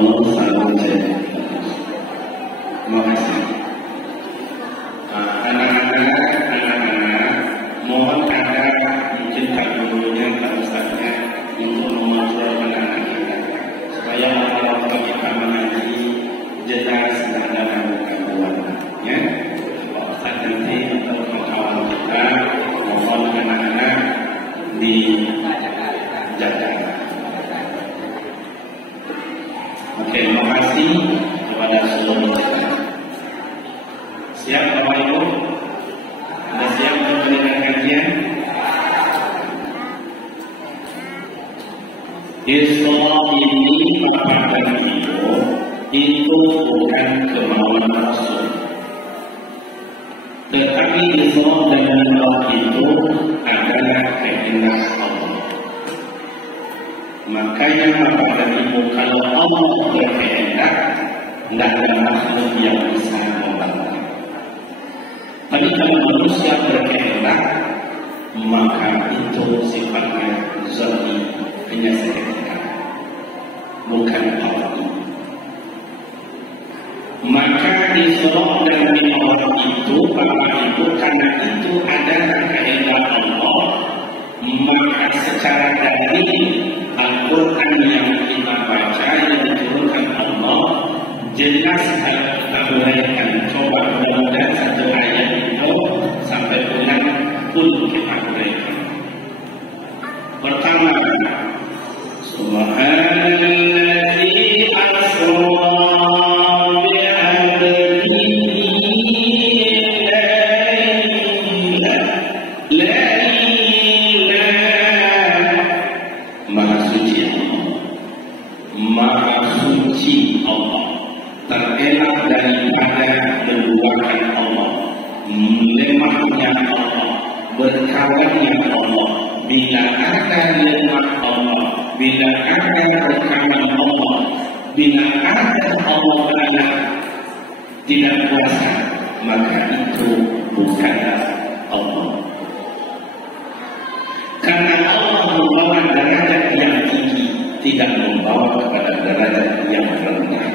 Allah selalu menjaga. Terima kasih. Anak-anak, mohon Anda mungkin Pak Gurunya, Pak Ustaznya untuk mengontrol anak-anak kita supaya waktu kita mengaji jelas dan ada gangguan. Ya, Pak Ustaz nanti untuk mengawal kita, mohon anak-anak dijaga. Oke, terima kasih kepada seluruh kita. Siap Bapak Ibu? Sudah siap untuk mendengar kajian? Islam ini Bapak dan Ibu itu bukan kemauan Rasul, tetapi Islam dan Allah itu adalah kehendak Allah. Makanya Bapak dan Ibu, kalau Allah berkehendak, tidak ada makhluk yang bisa membantu. Tapi kalau manusia berkehendak, maka itu sifatnya zati, hanya seketika, bukan Allah. Maka Isra dan Mi'raj itu, Bapak Ibu, karena itu adalah kehendak Allah, maka secara dalil Al-Quran yang kita baca yang diturunkan Allah jelas kita uraikan. Coba mudah-mudahan satu ayat itu sampai bulan pun kita uraikan. Pertama, Subhanalladzi asra terelak daripada menduakan Allah, lemahnya Allah, berkawannya Allah. Bila ada lemah Allah, bila ada berkawan Allah, bila ada Allah berada tidak kuasa, maka itu bukanlah Allah. Karena Allah membawa derajat yang tinggi, tidak membawa kepada derajat yang rendah.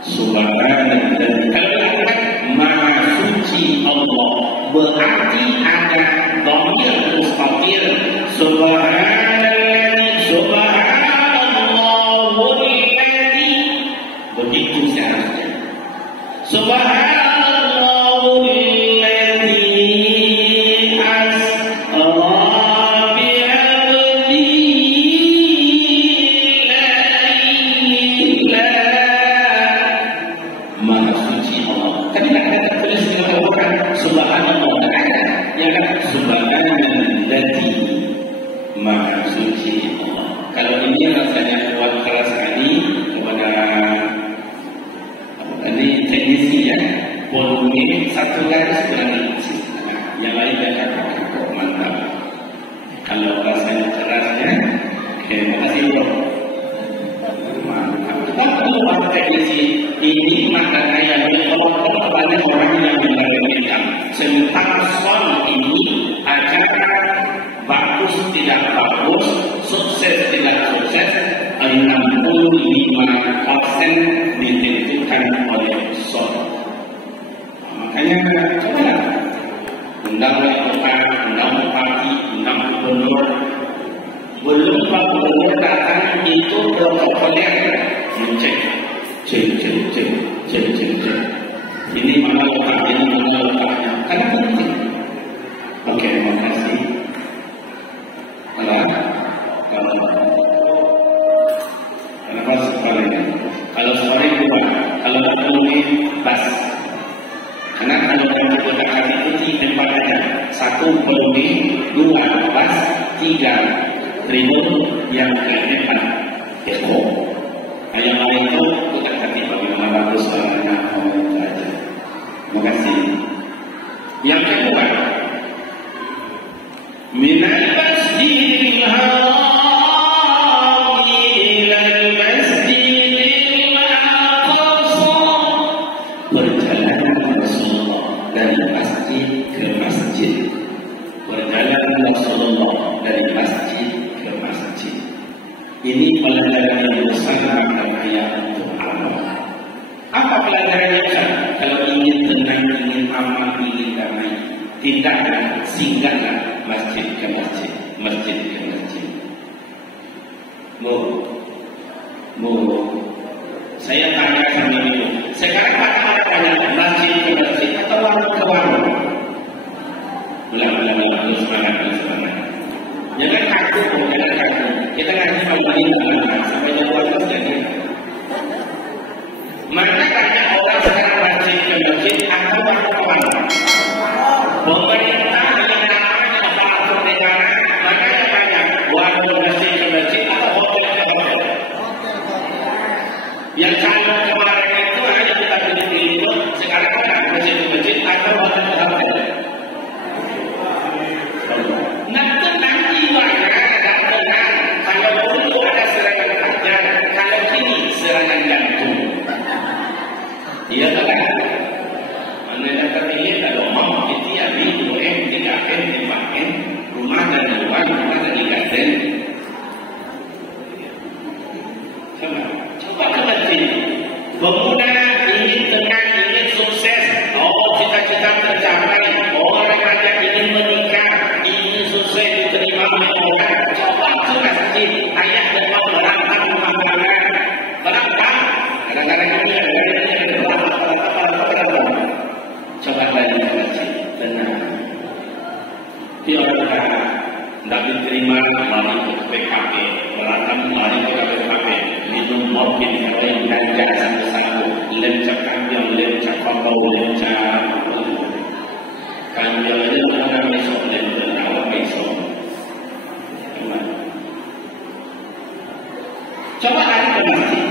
Subhanallah, maha suci Allah, berarti ada dhamir mustaqil. Subhanallahulladzi, begitu seharusnya. Subhanallahulladzi asra maha suci Allah. Kalau ini rasanya kuat keras sekali kepada ini teknisi ya, volume satu garis berani yang lain baca kok mantap. Kalau rasanya kerasnya, terima kasih bro. Mantap. Kita perlu teknisi ini makanya yang kalau banyak orang yang mendengarkan tentang soal ini acara bagus tidak bagus, sukses tidak sukses, 65% ditentukan oleh soal. Makanya coba undang wali kota, undang bupati, undang gubernur. Belum Pak Gubernur datang itu protokoler cek. Ini mana letak, ini mana letaknya. Karena penting. Oke, terima kasih. Kenapa sebaliknya? Kalau sebalik dua, kalau ketemu pas. Karena kalau kamu kotak hati putih tempat aja, satu volume, dua pas, tiga tribun, yang keempat eko. Yang lain itu kotak hati bagaimana bagus soalnya. Terima kasih. Yang kedua, minal masjidil haram ilal masjidil aqsa. Perjalanan Rasulullah dari masjid ke masjid. Perjalanan Rasulullah dari masjid ke masjid. Ini pelajaran yang besar. bersandar dan kaya untuk Allah. Apa pelajarannya? Kalau ingin tenang, ingin aman, ingin damai, tidaklah singgahlah masjid ke masjid, masjid ke masjid. Saya tanya sama ibu, sekarang mana tanya masjid ke masjid atau warung ke warung? Ulang, semangat. Jangan kaku. Kita ngaji pemerintah sampai jauh saja. Maka banyak orang sekarang masjid ke masjid atau warung ke warung. Pemerintah mengenalkan aparatur negara, makanya banyak warung masjid ke masjid atau hotel ke hotel. Yang kalau kemarin itu hanya kita pilih sekarang kan masjid ke masjid atau hotel ke hotel. Nah tenang jiwanya ada tenang. Kalau dulu ada serangan tajam, kalau kini serangan jantung. Iya kan? Mana dapat ini kalau mau itu ya di 2M, 3M, 5M, rumah dan luar, rumah dan digaten. Coba ke masjid. Pemuda ingin tenang, ingin sukses. Oh, cita-cita tercapai. Oh, remaja ingin menikah, ingin sukses diterima oleh orang. Coba ke masjid. Ayah dan mau berangkat rumah tangga. Berangkat. Kadang-kadang ini ada berapa. Coba balik ke masjid. Tenang. Dia orang tidak diterima mari ke PKP. Berangkat mari ke PKP. Minum morfin heroin ganja satu-satu, lencap kanjong, lencap papau, lencap kanjong itu orang besok, lencap awak besok. Coba lari ke masjid.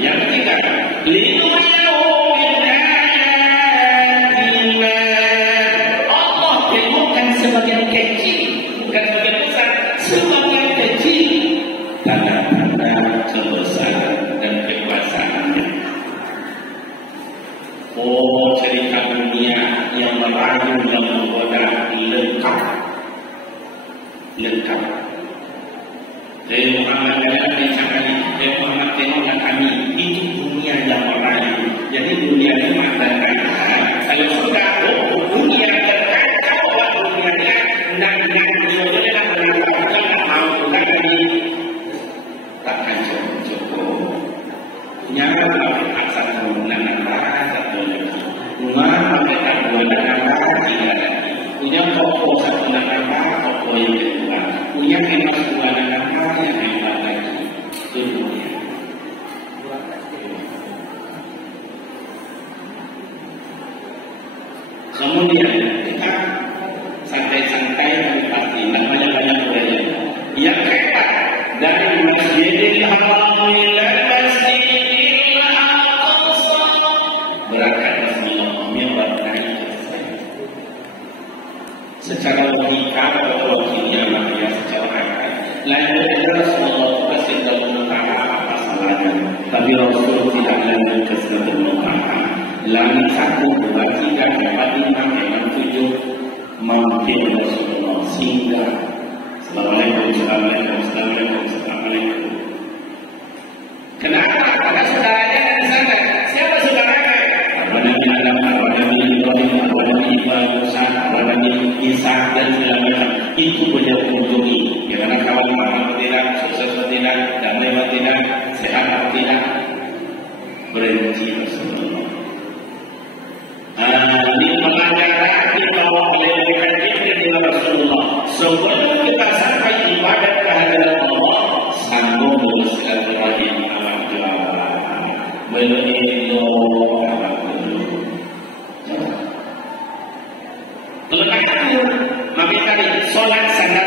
Yang ketiga, Allah temukan sebagian kecil, bukan sebagian besar, sebagian kecil. Tanda-tanda kebesaran dan kekuasaannya. Oh, cerita dunia yang merayu dan menggoda lengkap. Dari Muhammad tengoklah kami, itu dunia yang merayu. Jadi dunia ini mengatakan, kalau sudah dunia terkacau, dunianya nak jodohnya nak mampu lagi. Takkan cukup. Nyawa pakai asal menggunakan darah satu lagi. Rumah pakai tak menggunakan darah tiga lagi. Punya pokok satu menggunakan darah pokok yang kedua. Punya kemas menggunakan darah yang hebat lagi. Itu dunia. Kemudian kita santai-santai dan pasti banyak-banyak budaya. Yang hebat dari Masjidil Haram ila Masjidil Aqsa. Berangkat Bismillahirrahmanirrahim berkait. Secara logika atau kimia manusia secara akal. Lalu Rasulullah pasti tahu apa salahnya. Tapi Rasul tidak lanjut ke sebelum langit 1, 2, 3, 4, 5, 6, 7 mungkin Rasulullah singgah. Assalamualaikum. Kenapa? Karena saudaranya ada di sana. Siapa saudaranya? Nabi Adam, Nabi Ibrahim, Nabi Musa, Nabi Isa dan segala macam. Itu punya kunjungi. Karena kawan makan tidak, sukses tidak, damai tidak, sehat tidak. Berhenti Rasulullah. Ini mengajarkan bahwa oleh Jibril Rasulullah sebelum kita sampai ibadat kehadiran Allah sambung bersilaturahim awal jalan menuju lepas itu maka tadi solat sana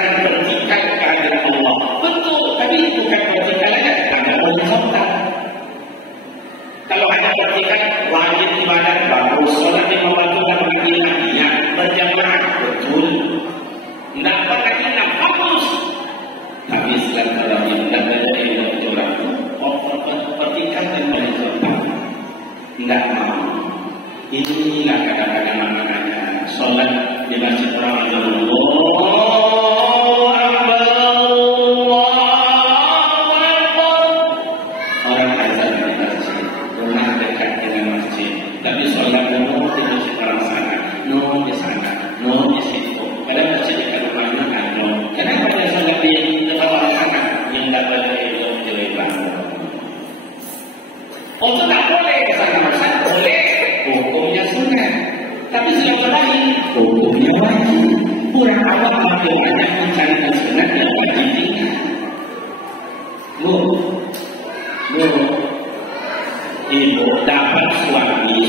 Oh, itu tak boleh bersama-sama, boleh hukumnya sunat. Tapi silaturahim hukumnya wajib. Kurang awak makin banyak mencarikan sunat dan wajibnya. Ibu dapat suami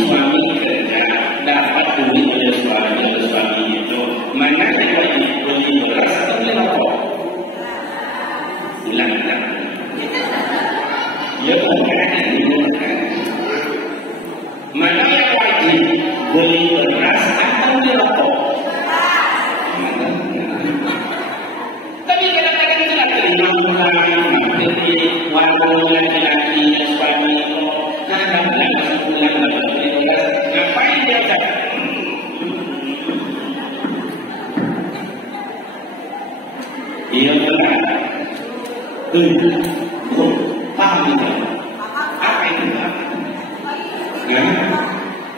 kerja, dapat duit oleh suami itu, mana yang wajib beli beras atau beli rokok? Hilang. Ya bukan ini. Mana yang wajib beli beras atau beli rokok? Tapi kadang-kadang kita terima mampir di warung laki-laki yang suami itu, masuk pulang dapat beli beras, ngapain dia cakap? Iya benar. Paham itu? Apa itu? Ya?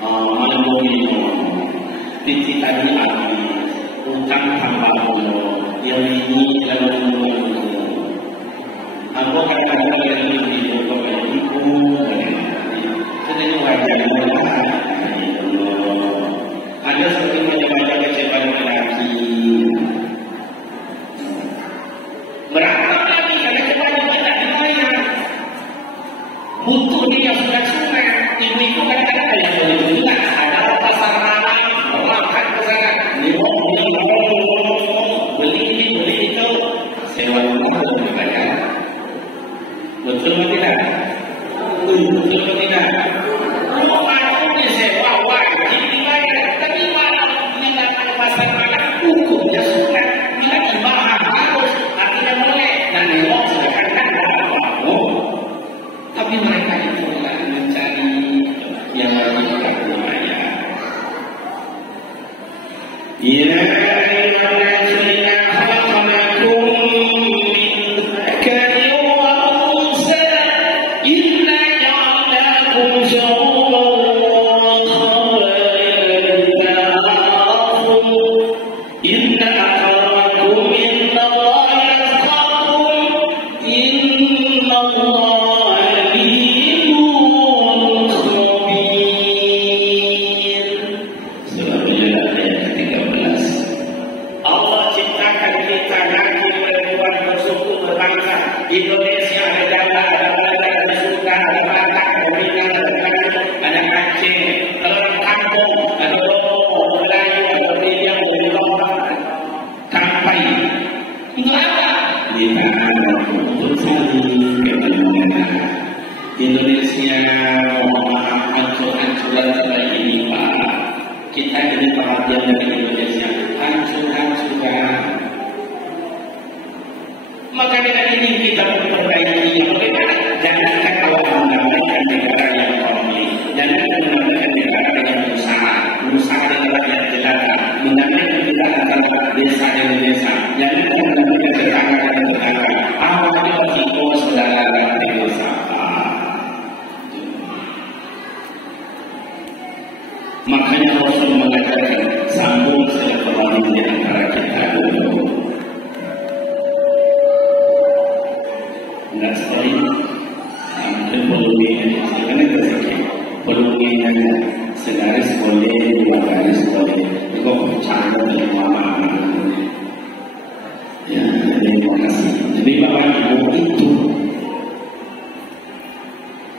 Malam ini kita ini utang tambah yang ini lalu aku kadang-kadang yang ini itu sebenarnya wajar ada seperti macam-macam kecewa lelaki berangkat lagi karena cepat tak dibayar butuh dia sudah sunat. Ibu itu kadang-kadang ada yang boleh juga ada pasar malam berangkat ke sana beli ini beli itu sewa rumah lebih banyak. Betul atau tidak? Betul atau tidak? Rumah punya sewa wajib dibayar, tapi malam meninggalkan pasar malam hukumnya sunat. Bila ibadah harus artinya boleh dan Allah sedangkan tapi mereka itu mencari yang wajib dibayar. Ya Indonesia ada Jawa, ada Belanda, ada Sunda, ada Batak, ada Minang, ada Terengganu, ada Aceh, ada Kampung, ada Lombok, Melayu, ada Riau, ada Lombok, Kampai. Itu apa? Kita ada untuk saling kebenaran. Indonesia hancur-hancuran seperti ini, Pak. Kita jadi perhatian dari Indonesia, hancur-hancuran. Maka dengan ini kita memperbaiki bagaimana jangankan awak menggunakan negara yang ekonomi, jangankan menggunakan negara yang berusaha dengan rakyat jelata, menggunakan kita antara desa dengan desa, jangankan menggunakan tetangga dengan tetangga. Awalnya bersiko saudara dan desa. Makanya Rasul mengatakan sambung silaturahmi di antara kita dulu. Enggak sekali hampir peluangnya segaris boleh, dua garis boleh. Itu bercanda dengan mama. Ya, terima kasih. Jadi Bapak Ibu itu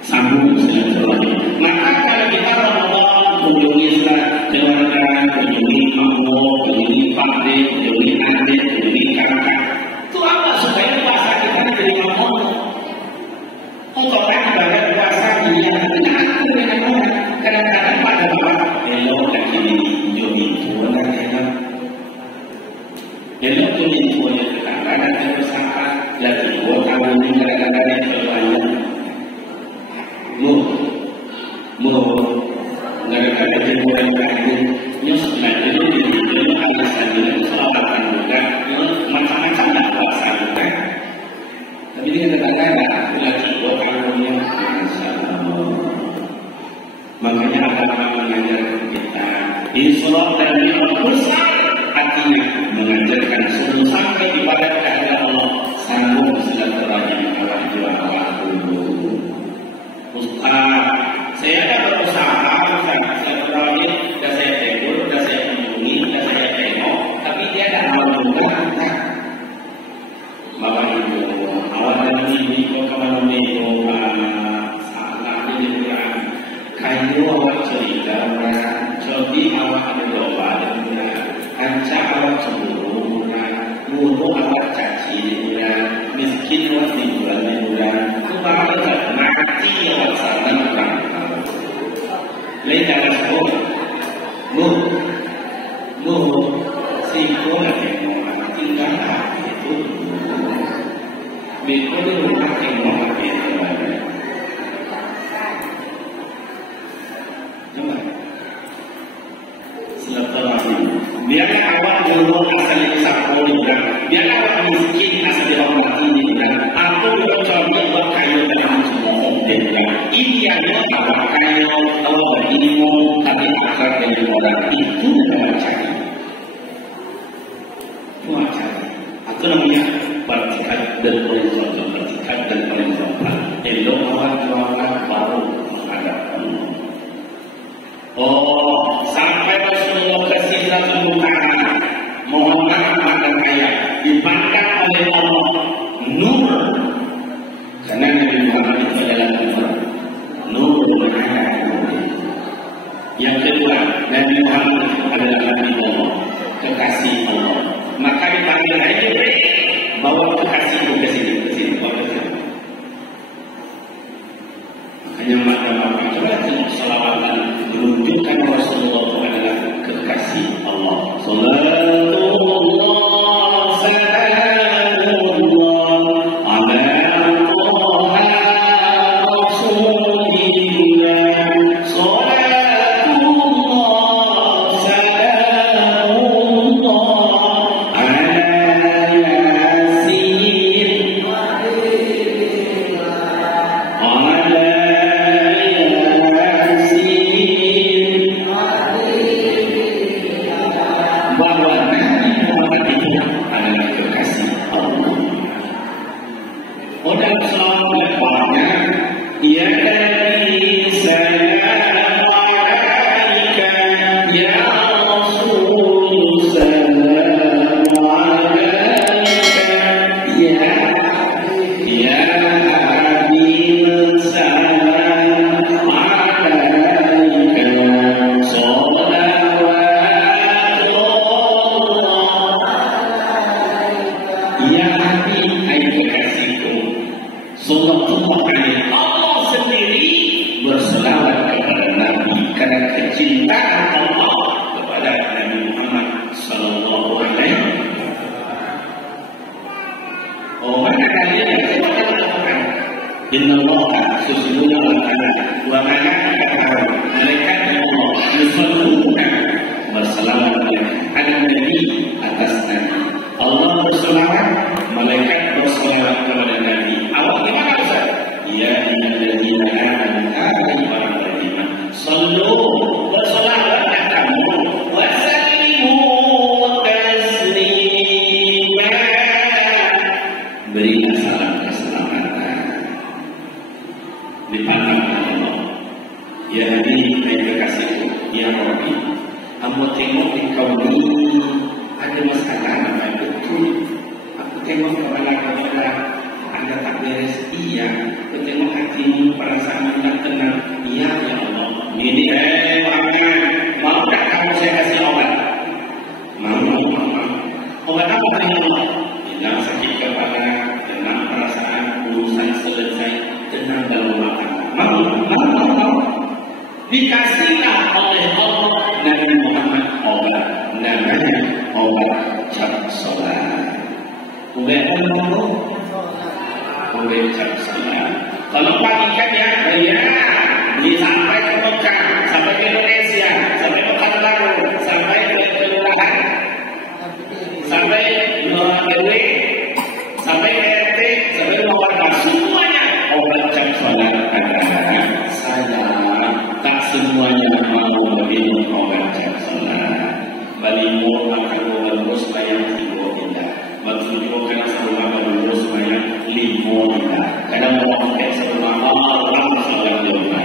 sambung silaturahmi. Maka kalau kita Ramadan kunjungi keluarga, kunjungi makmur, kunjungi pabrik, kunjungi adik, kunjungi kakak. Itu apa supaya puasa kita jadi makmur? Untuk orang ibadah puasa ini yang tidak akur dengan orang. Kadang-kadang pada bapak elok dan ini jomi tuan dan enak. Elok jomi tuan yang tetangga dan yang bersama. Lagi buat tahun ini kadang-kadang yang terbanyak. Kadang-kadang yang mulai kaget. Nyus sebenarnya ini alasan ini selawatan juga. Macam-macam tak puasa juga. Tapi dia kata-kata lagi buat tahunnya. Makanya agama mengajarkan kita Isra dan Mi'raj besar, artinya mengajarkan suruh sampai ibadat kepada Allah sambung silaturahmi Allah dulu. Ustaz ini kau kawan itu salah ini kan kayu awak cerita jadi awak ada doa ancak awak cemburu buruk awak caci miskin awak tiduran kebahagiaan mati awak sana orang lain dalam sebut sehingga tinggal itu betul rumah tinggal itu coba silaturahmi biarlah awak dulu asal sakol dan biarlah awak miskin asal dihormati dan aku bercoba buat kayu dalam semua dan ini adalah awak kayu awak berilmu tapi akar dari orang itu adalah cari aku namanya bertikat dan berjuang bertikat dan berjuang elok awak baru menghadap Allah sampai Rasulullah Rasulullah Muhammad Muhammad ayat dipandang oleh Allah nur karena Nabi Muhammad itu adalah nur yang kedua Nabi Muhammad adalah Nabi Allah kekasih Allah maka dipanggil ayat bawa kekasih ke sini makanya maka coba tengok salawatan menunjukkan Rasulullah adalah kekasih Allah sallallahu dikasihlah oleh Allah Nabi Muhammad obat namanya obat cap solat. Obat apa? Obat cap solat. Kalau pagikan ya sampai ke Mekah, sampai ke Indonesia, sampai ke Pekanbaru, sampai ke kelurahan, sampai RW, sampai RT, sampai warga, semuanya obat cap solat adalah saya. Tak semuanya mau minum obat cap solat. Balimu akan berurus bayang 3 tidak. Bertujukan semua berurus bayang 5 tidak. Kadang orang pakai semua orang solat juga.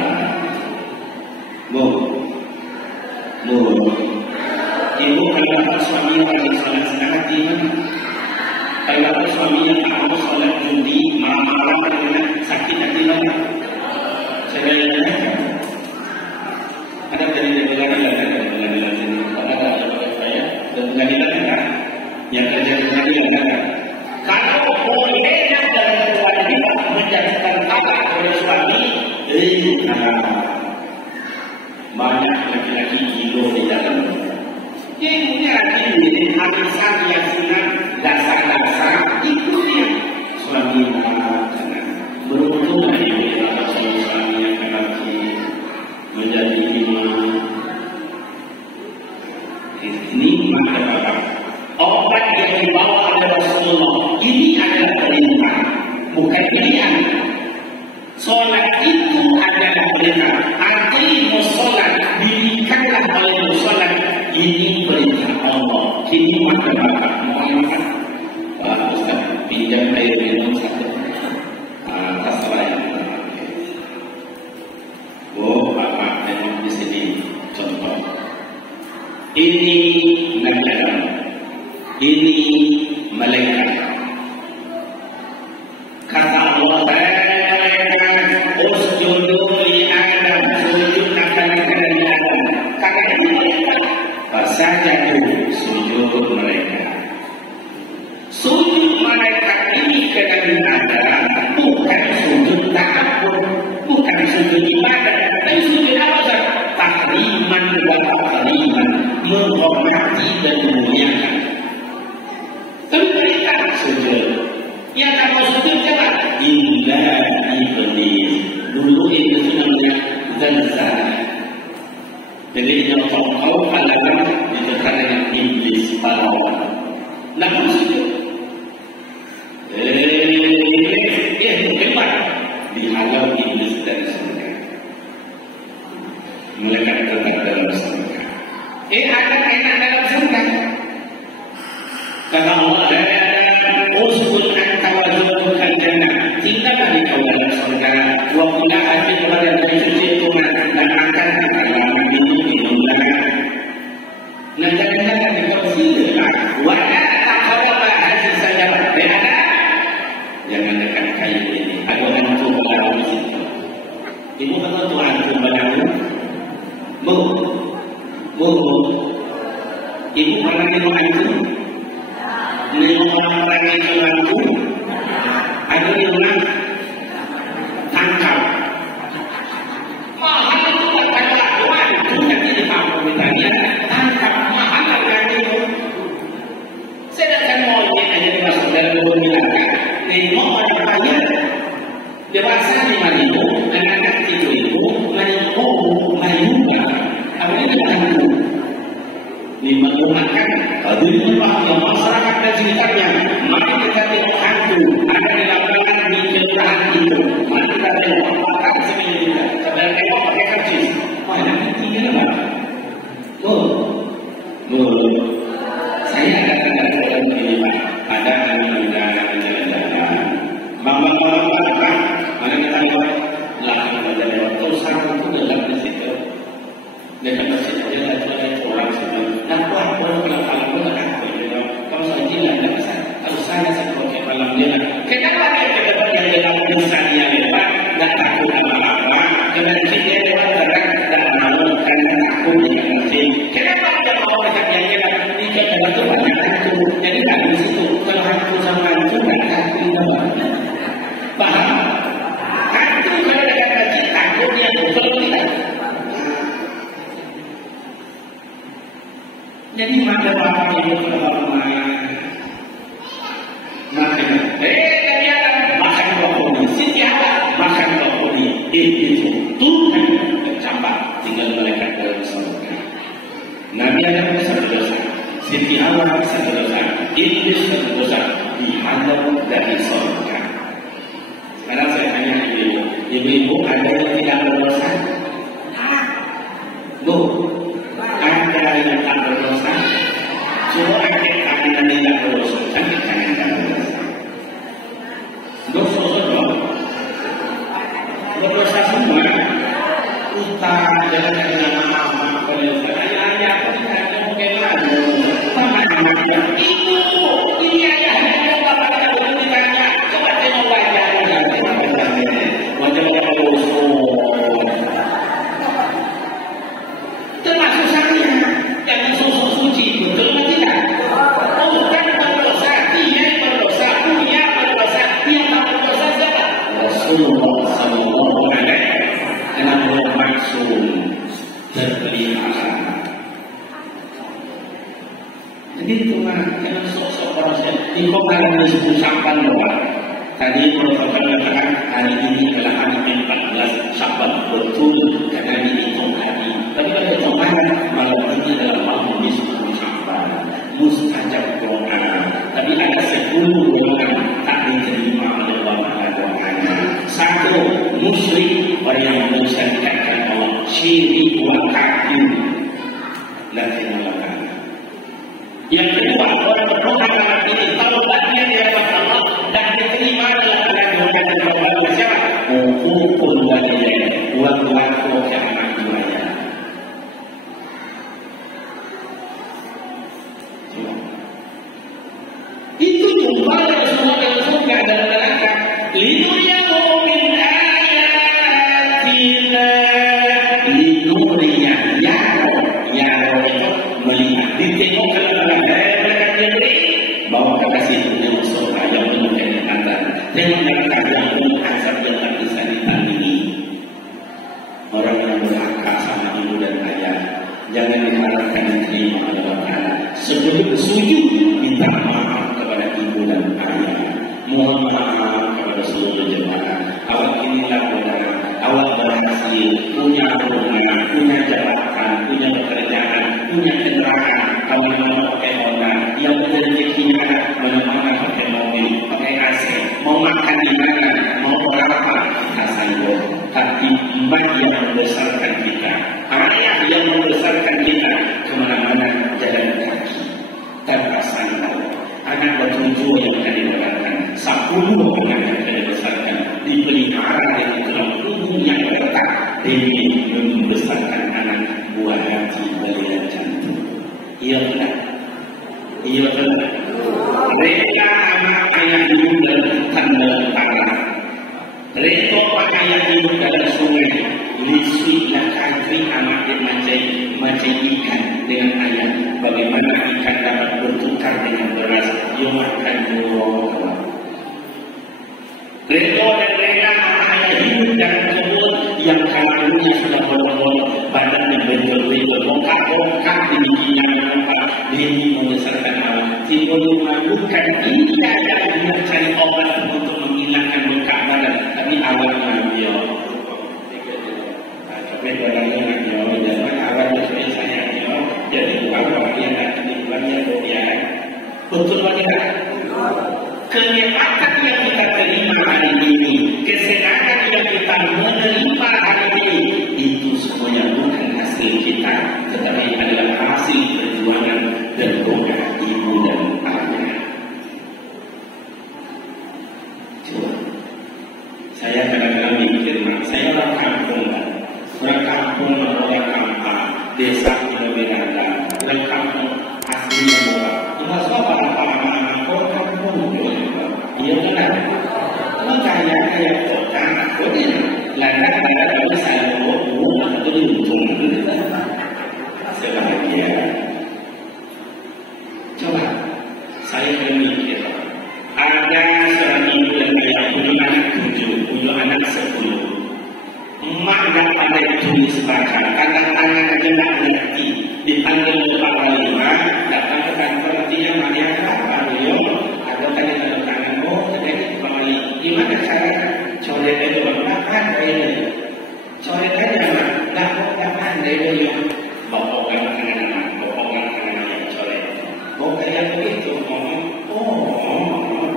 Ibu kalau dapat suami yang paling solat setengah di mana? Kalau kalau suaminya tak mau sholat judi, malam-malam karena sakit hati lagi. Saya lihat ada pengadilan sini, ada saya dan pengadilan kan yang kerja pengadilan kan. Kalau bolehnya dalam kewajiban menjadikan talak oleh suami, banyak laki-laki hidup di dalam. Dia punya laki arisan keyakinan dasar-dasar itu dia suami mengatakan beruntung dia suami yang laki menjadi imam. Ini maka obat yang dibawa oleh Rasulullah ini adalah perintah, bukan pilihan. Solat itu adalah perintah. Aqimu solat, dirikanlah oleh solat. Ini perintah Allah. Ini maka bapak mohon maaf. Pak Ustaz pinjam air minum satu. Tak salah ya. Oh bapak memang di sini contoh. Ini Nabi Adam. Ini malaikat. Kata Allah usjudu li Adam, sujudlah kepada Adam. Kata ini malaikat. Fasajadu, sujud mereka. Sujud mereka ini kepada Adam bukan sujud ta'abbud, bukan sujud ibadah, tapi sujud apa? Tahriman wa tahriman, menghormati dan memuliakan. Mereka sujud. Yang kamu sujud siapa? Illa iblis. Dulu iblis namanya Zalzal. Jadi yang kau adalah dikatakan dengan iblis Firaun. Namun sujud. Hebat. Dihalau iblis dari surga. Mereka tetap dalam surga. Ada enak dalam surga. Kata Allah, uskun anta wa zawjuka al-jannah. Tinggallah di dalam surga. Wa qul ahli kepada cuci Tuhan dan akan minum-minumlah. Nah, jangan-jangan dikonsiderlah. Wa la taqrabu hadhihi sajarah. Jangan dekat kayu ini. Ada hantu pada di situ. Ibu betul tu hantu pada Bu. Ibu pernah minum hantu? Minum orang yang hantu? Ada di mana? Tangkap. Mahal itu bukan lakuan. Bukan di kampung misalnya. Tangkap mahal harganya itu. Sedangkan maunya hanya dimasuk dalam pemilihan. Ini mau orang bayar. Dewasa 5.000, anak-anak 7.000, mayuga. Apa ini hantu? Dimaklumkan hadirinlah yang masyarakat dan sekitarnya. Mari kita tengok hantu ada di lapangan di kelurahan itu. Mari kita tengok apakah sebenarnya kita sedang tengok pakai karcis. Mana tinggal apa? Saya ada tanda dalam ini Pak. Ada tanda jalan-jalan. Bang-bang mana kita lihat lahan pada waktu sarung itu dalam di situ. Dekat masjid ada orang semua. Dan orang kalau pun akan berbeda. Kalau saya tidak bisa, kalau saya sebagai malam dia, kenapa dia dapat yang dalam misalnya lepas, tak takut apa-apa, dengan kita lewat terang dan malu karena takut dengan masjid. Kenapa dia mau dekat yang lepas? Dia dapat tu banyak hantu. Jadi tak di situ. Kalau hantu sama hantu tak takut apa? Faham? Hantu kalau dekat masjid takut yang betul tidak. Jadi maka bapak ibu terhormat, makan makan bakumi, setiap makan bakumi itu Tuhan tercapai tinggal malaikat dalam surga. Nabi Adam berdosa, Siti Allah berdosa, iblis berdosa, dihalau dari surga. Sekarang saya tanya ibu-ibu ada yang tidak berdosa? Bu. Ada yang tak berdosa, suruh angkat tangan yang tidak berdosa, angkat tangan yang tak berdosa. Berdosa semua, utang jangan dengan maaf berdosa. Ayah aku tidak ada mungkin lagi. Sama-sama ibu, ini ayah yang bapak Tadi protokol mengatakan hari ini adalah hari 14 Syawal, betul karena dihitung hari. Tapi pada hitungan malam ini adalah malam nisfu Syawal, mustajab doa. Tapi ada 10 golongan tak diterima oleh Allah doanya. Satu, musyrik, orang yang mensyirikkan Allah, syirik wa kafir. La ilaha. Yang kedua, orang berdoa malam ini taubatnya di hadapan Allah dan diterima dalam doa dan taubat siapa? Hukum walidain wa tu'atu anak buaya. Itu jumlah yang semua yang surga dalam neraka. Linuriyahu min ayatina. Linuriya ya itu melihat ditengok dalam mereka diberi bawa ke situ yang surga yang penuh kenikmatan. Tengok mereka yang penuh azab yang bisa ditandingi. Orang yang berhak sama ibu dan ayah jangan diharapkan diterima oleh Allah. Sebelum sujud minta maaf kepada ibu dan ayah. Mohon maaf kepada seluruh jemaah. Awak inilah saudara, awak berhasil, punya rumah, punya jabatan, punya pekerjaan, punya kendaraan. Mana-mana pakai Honda, yang rezekinya mana-mana pakai mobil, pakai AC. Mau makan di mana, mau berapa, kita sanggup. Tapi emak yang membesarkan kita, ayah yang membesarkan kita, kemana-mana jalan kaki tanpa sandal. Anak bertujuh yang akan dibesarkan, 10 anak yang akan dibesarkan, dipelihara dengan tulang punggung yang ketat demi membesarkan anak buah hati belia jantung. Iya benar, iya benar. Mereka anak ayah hidup dalam hutan dalam tanah. Mereka ayah hidup dalam sungai. Lisui dan kaifri anak yang macam ikan dengan ayam. Bagaimana ikan dapat bertukar dengan beras yang akan berubah. Reda dan reda anak hidup dalam kebun yang kalaunya sudah bolong-bolong, badannya bentul-bentul, bongkak-bongkak tingginya nampak. Demi membesarkan anak, timbul bukan tidak ada guna cari obat untuk menghilangkan bengkak badan, tapi awalnya dia. Regalanya dia dan awalnya saya dia jadi bapak yang akan dibuatnya dia. Betul tidak? Kenikmatan yang kita terima hari ini, kesenangan yang kita menerima hari ini, itu semuanya bukan hasil kita, tetapi adalah hasil perjuangan dan doa ibu dan ayah. Coba, saya kadang-kadang mikir, saya orang kampung, orang kampung, orang kampung, desa tidak berada, orang kampung aslinya bukan. Cuma soal apa-apa orang kampung. Iya benar. Makanya kayak kota, kota ladang-ladang kalau saya bunga atau untung, sebahagia. Coba saya berpikir, ada seorang ibu dan ayah punya anak 7, punya anak 10. Emak dan ada tulis baca, kadang-kadang aja tak ngerti, dipanggil oleh Pak Wali, datang ke kantor artinya maknya apa beliau? Ada tanya dalam tangan, oh terjadi Pak Wali, gimana cara coret itu makan ini? Coret aja mak, nggak pandai beliau, bohongan anak-anak, bohongan anak-anak yang coret, oh kayak begitu, oh.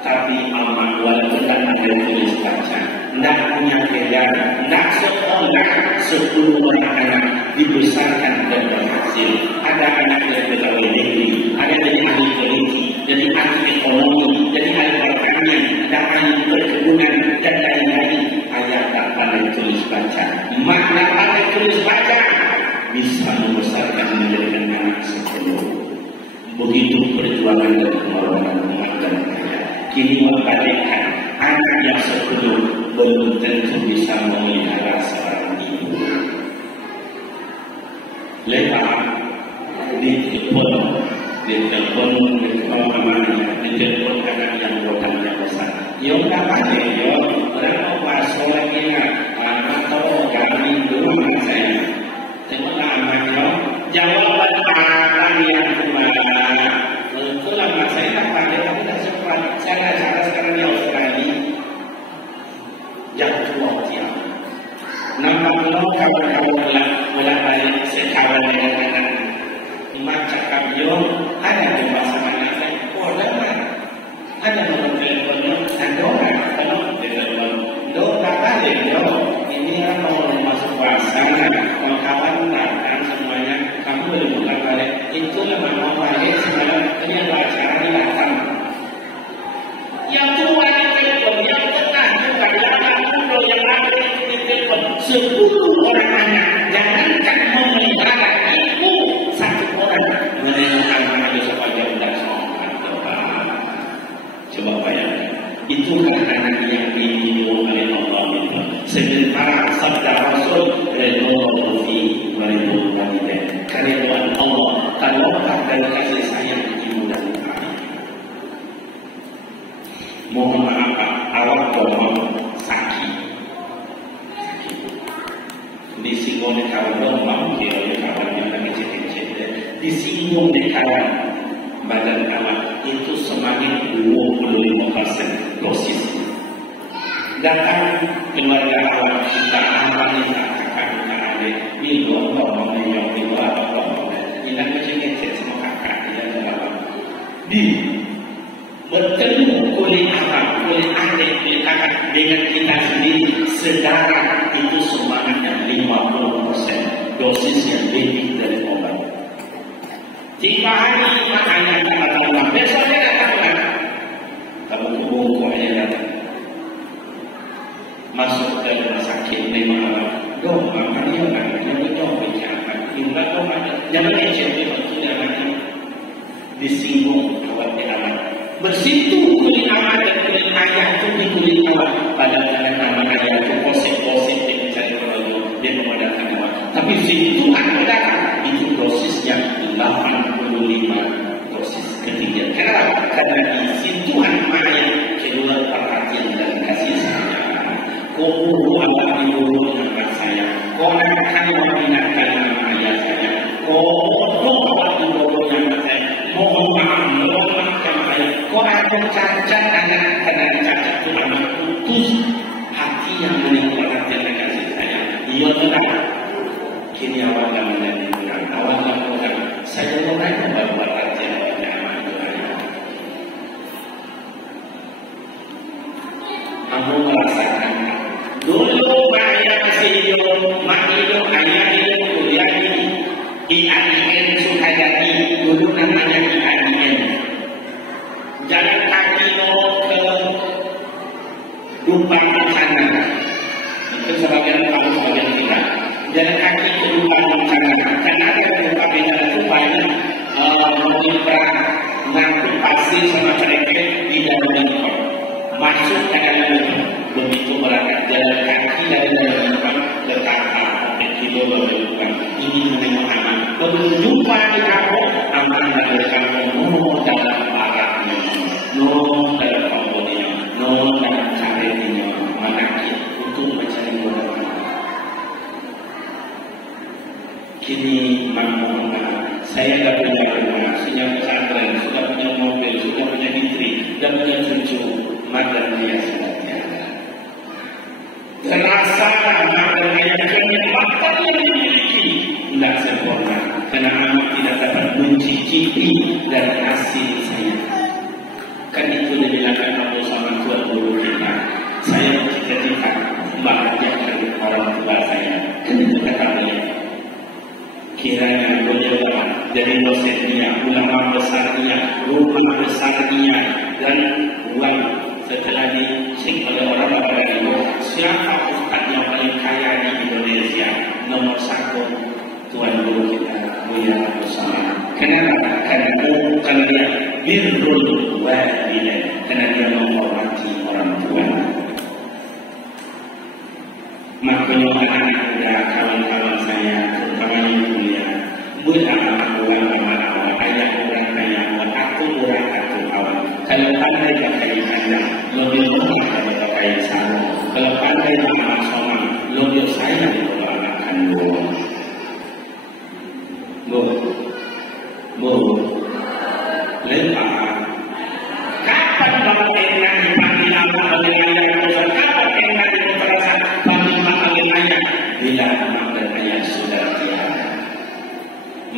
Tapi amat walaupun tak ada tulis baca, tidak punya kerjaan, tidak sekolah, 10 orang anak dibesarkan dan berhasil. Ada anak yang pegawai negeri, ada jadi ahli politik, jadi ahli ekonomi, jadi ahli pertanian, dan ahli perkebunan dan lain-lain. Ayah tak pandai tulis baca, mak tak pandai tulis baca, bisa membesarkan menjadi anak 10. Begitu perjuangan dan pengorbanan umat dan rakyat. Kini membalikkan anak yang 10 belum tentu bisa memelihara seorang ibu. Lepas ditelepon amanah, ditelepon anak yang bodohnya besar. Yang tak ada, berapa pasal ingat atau kami dulu saya. Tengoklah amanah, jawaban apa yang kemana? Itulah saya tak pandai, tapi tak sempat. Saya cara sekarang kalau kawan-kawan bolak-balik sekawan dengan mak cakap yo ada jumpa sama anak oh dah ada nomor telefonnya ada orang kalau telefon do tak balik yo ini mau masuk puasa kawan-kawan datang semuanya kamu boleh buka balik itulah mau balik sekarang ini ada acara datang yang tua di telepon yang tenang bukan yang yang ada di telepon 10 orang anak jangankan memelihara ibu satu orang menemukan ada supaya tidak sopan coba bayangkan itu anak yang diminum oleh Allah sementara sabda Rasul redha fi walidain keridhaan Allah terletak dari kasih sayang ibu dan ayah. Mohon maaf awak dorong sakit disinggung di kawan dorong di kawan yang lagi kecil disinggung di kawan badan awak itu semakin 25% dosis datang keluarga awak tak aman tak kakak tak adik ni dorong yang di bawah dorong ini kecil semua kakak tidak ada awak di bertemu oleh anak, oleh adik, oleh kakak dengan kita sendiri sedara itu semangatnya 50% dosis yang lebih dari obat. 3 hari makanya kita datang, besoknya datang kamu kubur yang datang masuk ke rumah sakit memang dong, makan dia kan, jangan dong bicara, hingga dong ada, jangan leceh dia lagi disinggung awak di anak. Bersitu kulit amat dan kulit ayah itu di kulit awak pada nama ayah itu posip dia mencari produk dia memadakan awak tapi situ ada itu dosis yang 85 dosis ketiga kenapa? Karena di situ ayah kedua perhatian dan kasih sayang kau Allah diurut dengan saya kau akan meminatkan nama ayah saya kau Allah diurut dengan saya mohon maaf kau ada cacat anak karena cacat itu anak putus hati yang menikmati perhatian dan kasih sayang ia tenang kini awak dah menjadi kurang awak dah kurang saya orang yang baru perhatian dan amat kurang kamu merasakan dulu bayar sejauh makido ayah itu kuliah ini IAIN Sukadati dulu namanya IAIN jalan kaki mau ke Dumpang sana itu sebagian kalau sebagian tidak jalan kaki ke Dumpang sana karena ada Dumpang sana itu banyak menimpa ngangkut pasir sama kereta di dalam Dumpang masuk ke dalam Dumpang begitu berangkat jalan kaki dari dalam Dumpang berkata kilo Dumpang ini menengok aman begitu jumpa di kampung aman dari kampung dalam baratnya no dalam komponia, no dalam karirnya, manakib untuk mencari modal. Kini mampu saya dah punya rumah, sudah pesantren, sudah punya mobil, sudah punya istri, sudah punya cucu, makan dia sudah tiada. Terasa makan dia kerana makan yang dimiliki tidak sempurna, kerana anak tidak dapat mencicipi dari hasil saya. Kan itu dibilangkan Allah sama Tuhan guru kita saya cita-cita membahagiakan orang tua saya kan itu kata beliau kiranya beliau dari dosennya ulama besarnya rumah besarnya dan uang setelah dicek oleh orang pada itu siapa ustaz yang paling kaya di Indonesia nomor 1 Tuan guru kita Buya Usama kenapa? Karena dia birrul walidain karena dia menghormati orang tua makanya anak-anak muda kawan-kawan saya terutama yang mulia berapa orang awal ayah orang kaya aku orang aku awal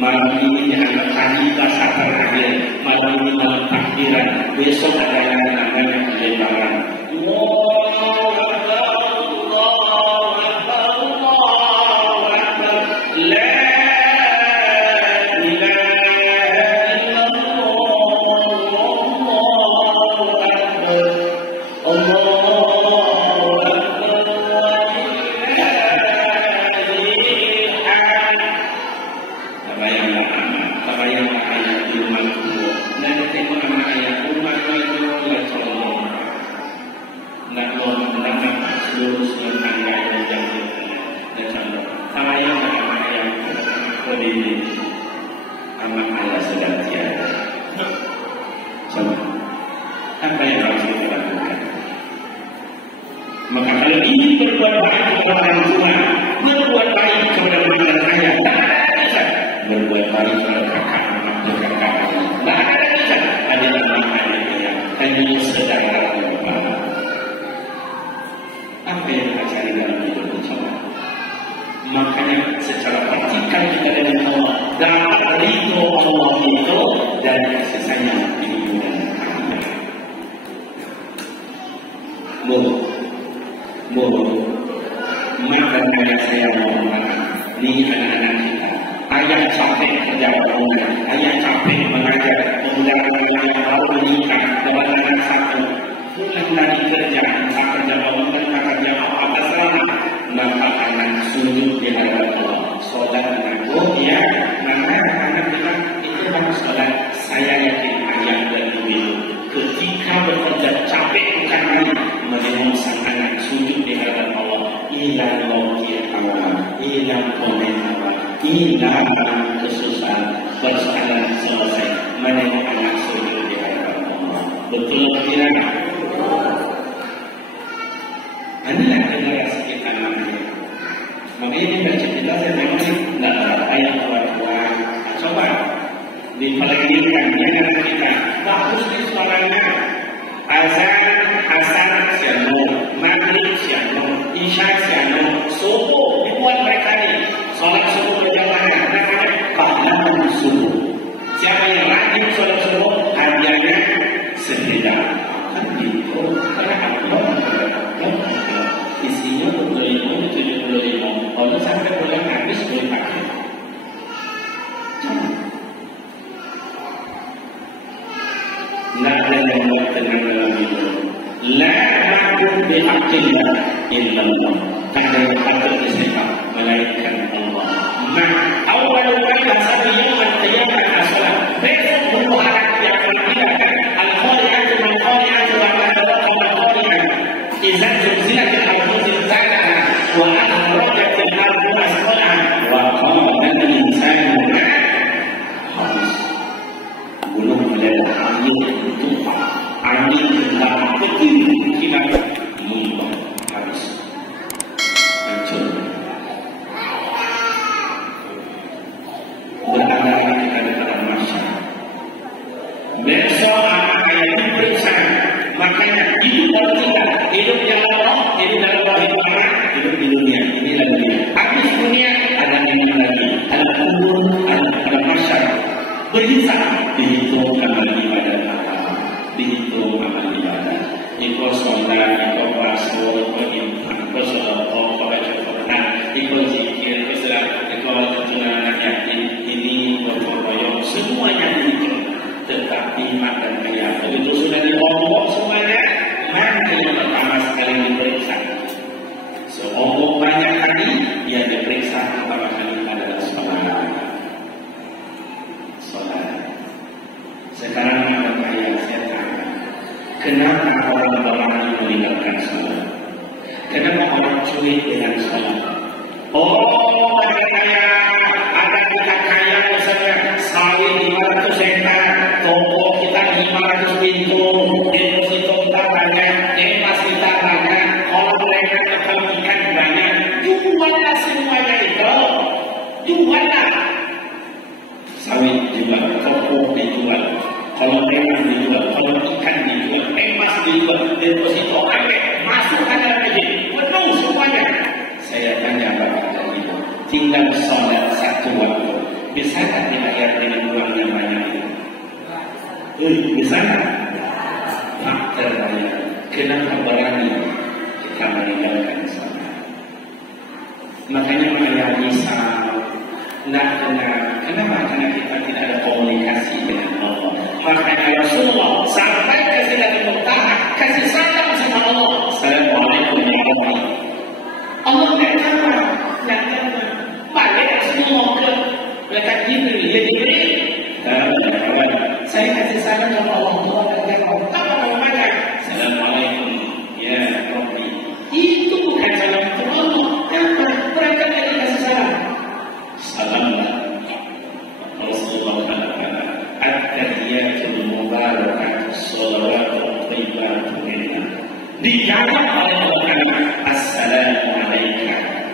Malam ini adalah hari dasar terakhir. Malam ini malam takbiran. Besok adalah namanya pelebaran. Allahu Akbar, Allahu Akbar, Allahu Akbar. La apa yang harus kita lakukan? Maka kalau ingin berbuat baik kepada orang tua, berbuat baik kepada mantan ayah, tak ada bisa. Berbuat baik kepada kakak, anak kakak, tak ada bisa. Ada nama ayah, hanya saudara lupa. Apa yang kita cari dalam hidup bersama? Makanya secara praktikal kita dengan Allah, dapat ridho Allah itu dan kasih sayang di dunia. Maka saya mohon maaf, ini anak-anak kita. Ayah capek kerja bangunan, ayah capek mengajar, mengajar yang baru menikah, dapat anak satu. Pulang dari kerja, tak kerja bangunan, tak kerja apa-apa selama. Maka anak sujud di hadapan Allah. Solat mengaku, ya, maka anak bilang itu harus solat. Saya yakin ayah dan ibu ketika bekerja capek bukan main menengok sang anak sujud di hadapan Allah. Ilah lokia awal, ilah komen awal, ilah kesusahan persoalan selesai menengok anak sujud di hadapan Allah. Betul tidak? Inilah generasi kita namanya. Maka ini baca kita saya memang tidak ayat orang tua. Coba diperhatikan dengan kita. Bagus di suaranya. Azan siano, maghrib siano, isya siano, subuh dibuat mereka ini. Solat subuh berjamaah, namanya pahlawan subuh. Siapa yang rajin solat subuh, hadiahnya sekedar. Kan gitu, karena Allah isinya 70.000, 70.000. Kalau sampai bulan habis boleh pakai. Tidak ada yang buat dengan dalam hidup. La na'budu bihaqqillah illallah. Ada yang patut disembah melainkan Allah. Nah, awal kata satu yang menjadikan asalah. Besok dulu harap yang menjadikan al-khali'atu wal-khali'atu wal-khali'atu wal-khali'atu. Iza zilzilat al-ardu zilzalaha wa akhrajat al-ardu asqalaha wa qala al-insanu ma hawas. Gunung meledak angin tumpah, angin tentang kecil kilat muntah habis hancur. Berada kita di dalam masyarakat. Besok anak ayah diperiksa. Makanya hidup dalam kita, hidup yang Allah, hidup dalam wahid anak, hidup di dunia. Inilah dunia. Habis dunia ada yang lagi, ada kubur, ada masyarakat. Berhisap dihitung amal ibadah apa, dihitung amal ibadah. Ikut sholat, ikut puasa, ikut infak, ikut sedekah, ikut baca Quran, ikut zikir, ikut anak yatim, ini berkoyok, semuanya dihitung. Tetapi makan ayah itu sudah diombok semuanya. Mana yang pertama sekali diperiksa? Seombok banyak kali yang diperiksa pertama kali adalah sholat. Sekarang anak ayah saya tanya, kenapa orang meninggalkan sholat? Kenapa orang culik dengan sholat? Oh, ayah, ada kita kaya misalnya sawit 500 hektar, toko kita 500 pintu, deposito kita banyak, emas kita banyak, orang mereka kepemilikan banyak, jualah semuanya itu, jualah. Sawit dijual, toko dijual, kalau emas dijual, kalau ikan dijual, emas dijual, deposito ada, masukkan dalam masjid, penuh semuanya. Saya tanya Bapak dan Ibu, tinggal sholat satu waktu, Bisa tak dibayar dengan uang yang banyak? Bisa tak? Tak terbayar. Kenapa berani kita meninggalkan sana? Makanya saya bisa nak dengar. Kenapa? Karena kita tidak ada komunikasi dengan Allah. Makanya Rasulullah sampai ke Sidratul Muntaha kasih salam sama Allah. Assalamualaikum warahmatullahi wabarakatuh. Allah tidak sama. Balik Rasulullah ke letak Jibril. Ya Jibril. Saya kasih salam sama Allah. Allah kata apa mana? Assalamualaikum ya Rabbi. Itu bukan salam untuk Allah. Apa? Mereka tadi kasih salam. Salam Rasulullah kata at-tahiyatul mubarakatuh shalawatu thayyibatu minna. Dijawab oleh Allah. Assalamualaikum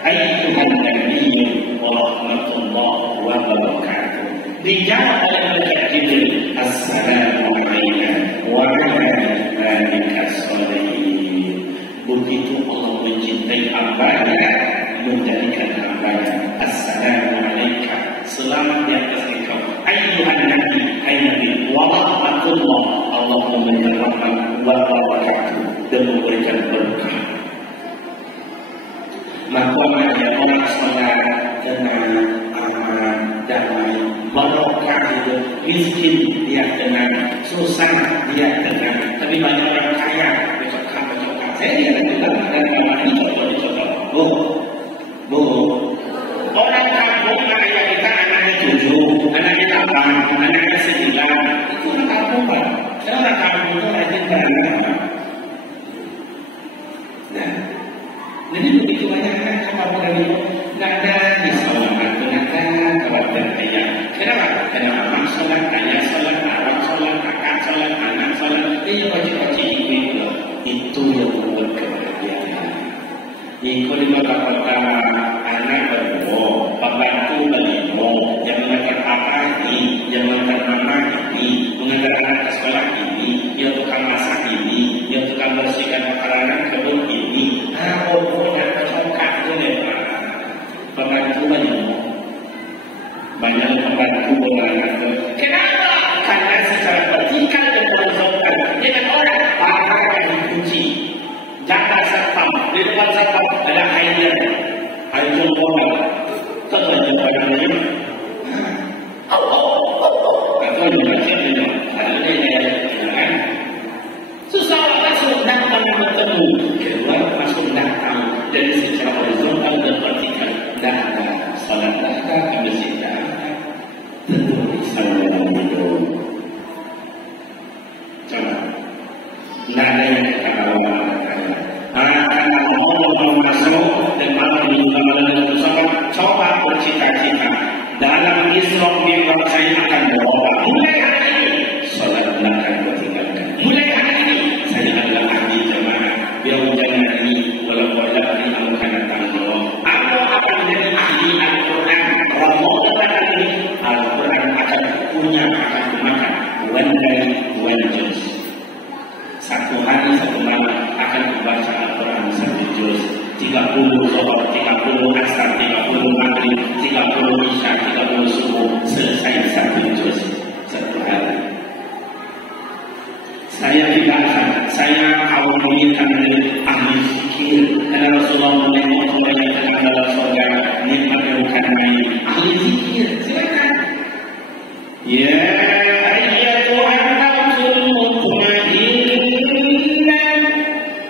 ayyuhan nabiyyu wa rahmatullahi wa barakatuh. Dijawab oleh malaikat Jibril. Assalamualaikum wa rahmatullahi wa barakatuh. Begitu Allah mencintai hamba-Nya, menjadikan hamba-Nya. Assalamualaikum. Selamat di atas engkau. Ayyuhan nabi, hai nabi, wa rahmatullah. Allah memberikan rahmat wa barakatuh dan memberikan berkah. Maka ada orang sholat tenang, aman, damai, barokah itu. Miskin dia tenang, susah dia tenang. Tapi banyak orang kaya, becokkan. Saya lihat juga dan kamar ini contoh. Bu, orang kampung kaya kita anaknya 7, anaknya 8, anaknya 9. Itu orang kampung Pak. Karena orang kampung itu rajin beranak. Nah, jadi begitu banyak kan kamu dari nada di sholat, nada kawasan kaya. Kenapa? Karena abang sholat, ayah sholat, abang sholat, kakak sholat, anak sholat. Ini wajib-wajib itu yang membuat kebahagiaan. Iko di mata kota anak berdua, bapakku berlima, yang mengantar apa ini, yang mengantar mama ini, mengantar anak ke sekolah ini, yang tukang masak ini, yang tukang bersihkan makanan kebun ini. Orang terhongkak itu lepas. Pembantu banyak pembantu beranak. Kenapa? Karena secara vertikal dan horizontal dengan orang para yang dikunci. Jaga satpam, di depan satpam ada haider, haider orang. Tentu saja padanya. Atau juga siapa? Ada yang kan? Susah masuk datang bertemu. Keluar masuk datang dari secara horizontal dan vertikal. Dah ada salat dah ada di masjid dah ada. Tentu salam itu. Coba. Tidak ada yang kita bawa. Karena Allah mau masuk dan malam minggu malam bersama. Coba bercita-cita dalam Isra Mi'raj saya akan bawa. Mulai hari ini salat akan bertinggalkan. Mulai hari ini saya adalah ahli jemaah. Biar jangan ini walaupun ada ini akan datang Allah. Aku akan menjadi ahli Al-Quran. Kalau mau katakan ini Al-Quran akan punya akan dimakan. One day, one juz. Satu hari satu malam akan membaca Al-Quran satu juz. 30 sholat, 30 asar, 30 maghrib, 30 isya, 30 subuh. Selesai satu juz. Satu hari. Saya tidak akan, saya awal meminta menjadi ahli zikir. Karena Rasulullah menengok kebanyakan dalam surga nikmat yang bukan main. Ahli zikir, silakan. Ya, ayyatuhan nafsul mutmainnah,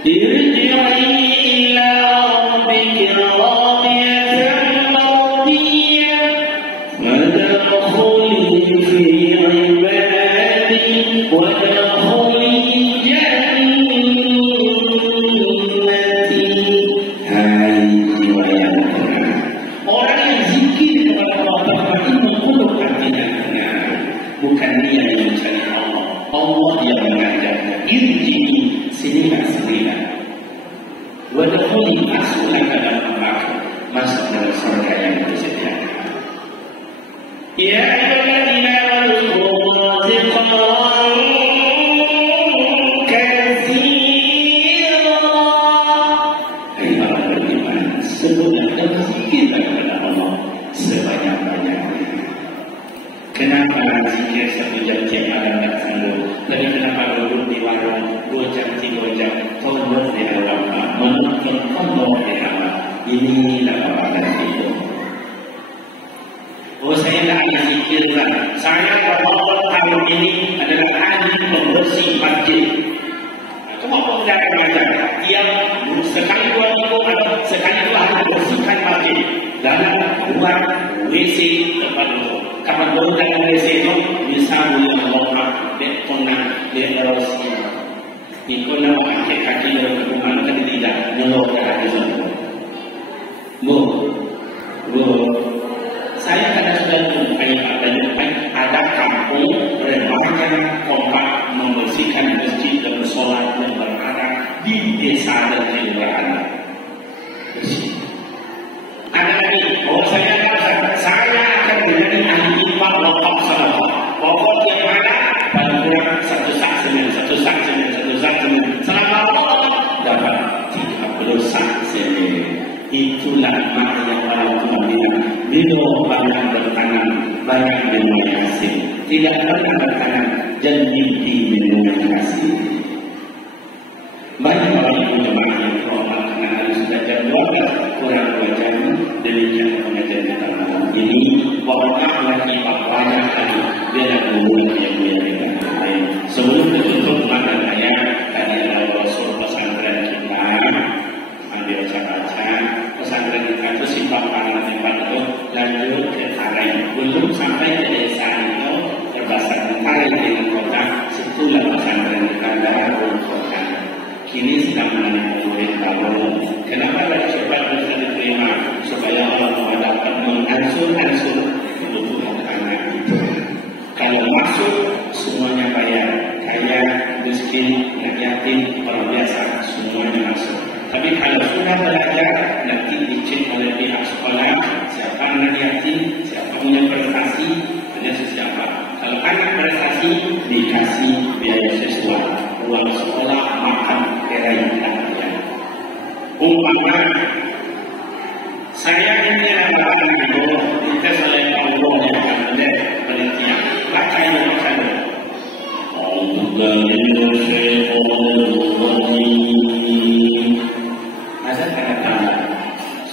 irji'i ila rabbiki radiyatan mardiyah, fadkhuli fi ibadi wa bukan dia yang mencari Allah, Allah yang mengajarnya. Irji'i, sinilah sinilah. Wadkhuli, masuklah ke dalam neraka, masuk dalam surga yang disediakan. Ya ayyuhalladzina amanu rizqan katsira. Hai orang beriman, sebutlah dan zikirlah kepada Allah sebanyak-banyaknya. pikirkan. Saya Ramadan tahun ini adalah ahli pembersih masjid. Cuma pun saya akan belajar. Dia sekali dua minggu atau sekali dua hari bersihkan masjid. Dalam buat WC tempat duduk. Kapan duduk dalam WC itu, misalnya melompat, dia pernah, dia harus ikut nama kaki-kaki dari rumah kan tidak nyelok ke hati semua. Saya kadang sudah jumpai ada kampung remaja kompak membersihkan masjid dan bersolat dan berada di desa dan kelurahan. Ada lagi, saya akan menjadi ahli infak wakaf salawat. Pokok yang mana paling kurang satu sak semen. Selama dapat 30 sak semen. Itulah makna yang paling penting. Bila banyak bertanam, banyak menuai hasil. Tidak pernah bertanam dan mimpi menuai hasil. Banyak orang ibu jemaah yang berumah dengan sudah jam 12 kurang 2 jam demikian pengajian kita malam ini. Banyak lagi banyak lagi dia nak memulai yang dengan lain. Sebelum tertutup makan saya tadi ada Rasul pesantren kita ambil baca pesantren kita itu sifat pangan tempat itu lanjut ke Tarai. Belum sampai ke desa itu berbasar Tarai dengan kota. Situlah pesantren kita dalam kota. Kini sedang menanggungin tahun. Kenapa lagi cepat bisa diterima? Supaya Allah dapat mengansur-ansur kebutuhan anak itu. Kalau masuk, semuanya bayar. Kaya, miskin, anak yatim, orang biasa, semuanya masuk. Tapi kalau sudah belajar, nanti dicek oleh pihak sekolah, siapa anak yatim, siapa punya prestasi, dan siapa. Kalau anak prestasi, dikasih biaya sesuai. Uang sekolah, makan, umpama saya ini adalah anak itu kita selain Allah yang akan penelitian baca yang makan ada kata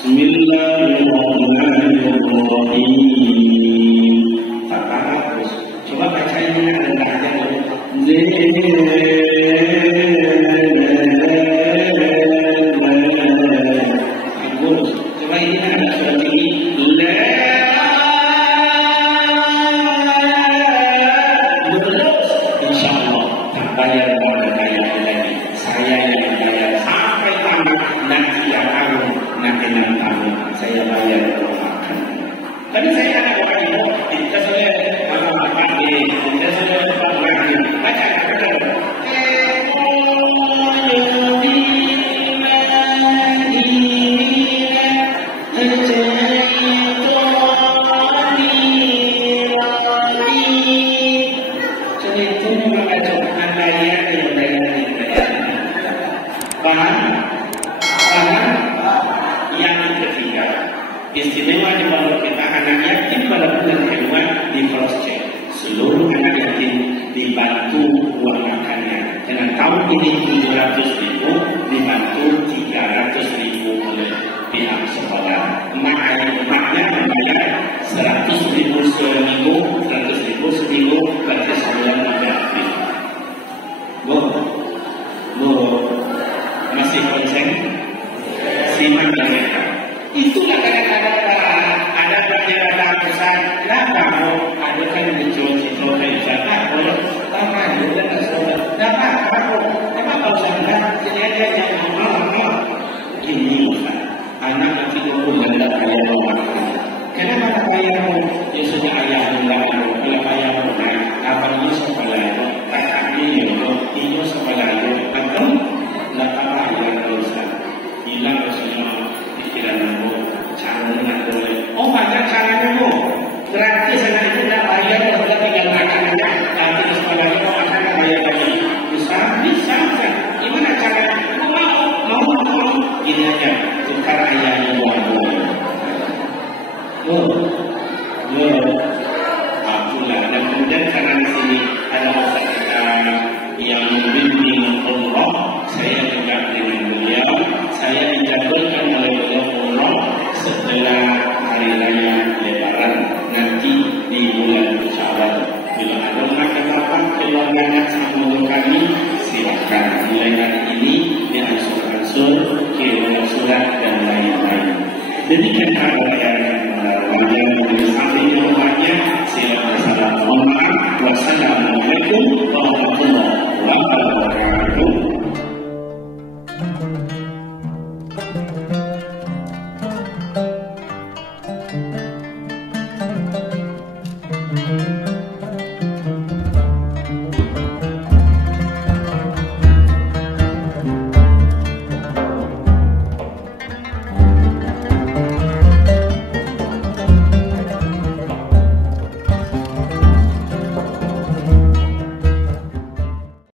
Bismillahirrahmanirrahim tak bagus coba baca ini ada tapi saya akan orang itu kita sudah apa kita sudah baca yang ketiga istimewa di bawah kita anak yatim pada bulan kedua di cross check seluruh anak yatim dibantu uang makannya dengan tahun ini 700.000 dibantu 300.000 oleh pihak sekolah emaknya membayar 100.000 seminggu 100.000 seminggu berarti sebulan 300.000 Bu masih konsen simak lagi itulah kadang-kadang ada bendera besar kenapa ada kan dijual-jual kayak sana boleh sama juga dapat apa kalau sana jadi yang mau ini anak nanti dulu tidak kaya rumah kenapa tak kaya rumah ya sudah ayah tidak kalau ayah rumah apa ini sekolah itu tak kami itu sekolah itu atau tidak apa yang dosa hilang semua pikiran aku cara dengan boleh oh banyak caranya bu gratis anak itu tidak bayar dan tidak tinggal makan aja tapi di sekolah itu akan bayar lagi bisa kan gimana caranya mau gini aja tukar ayahnya buat akulah dan kemudian karena di sini ada ustaz kita yang membimbing umrah saya juga dengan beliau saya dijadwalkan oleh beliau umrah setelah hari raya Lebaran nanti di bulan mulai hari ini dia ansur-ansur, kirim surat dan lain-lain. Demikian kabar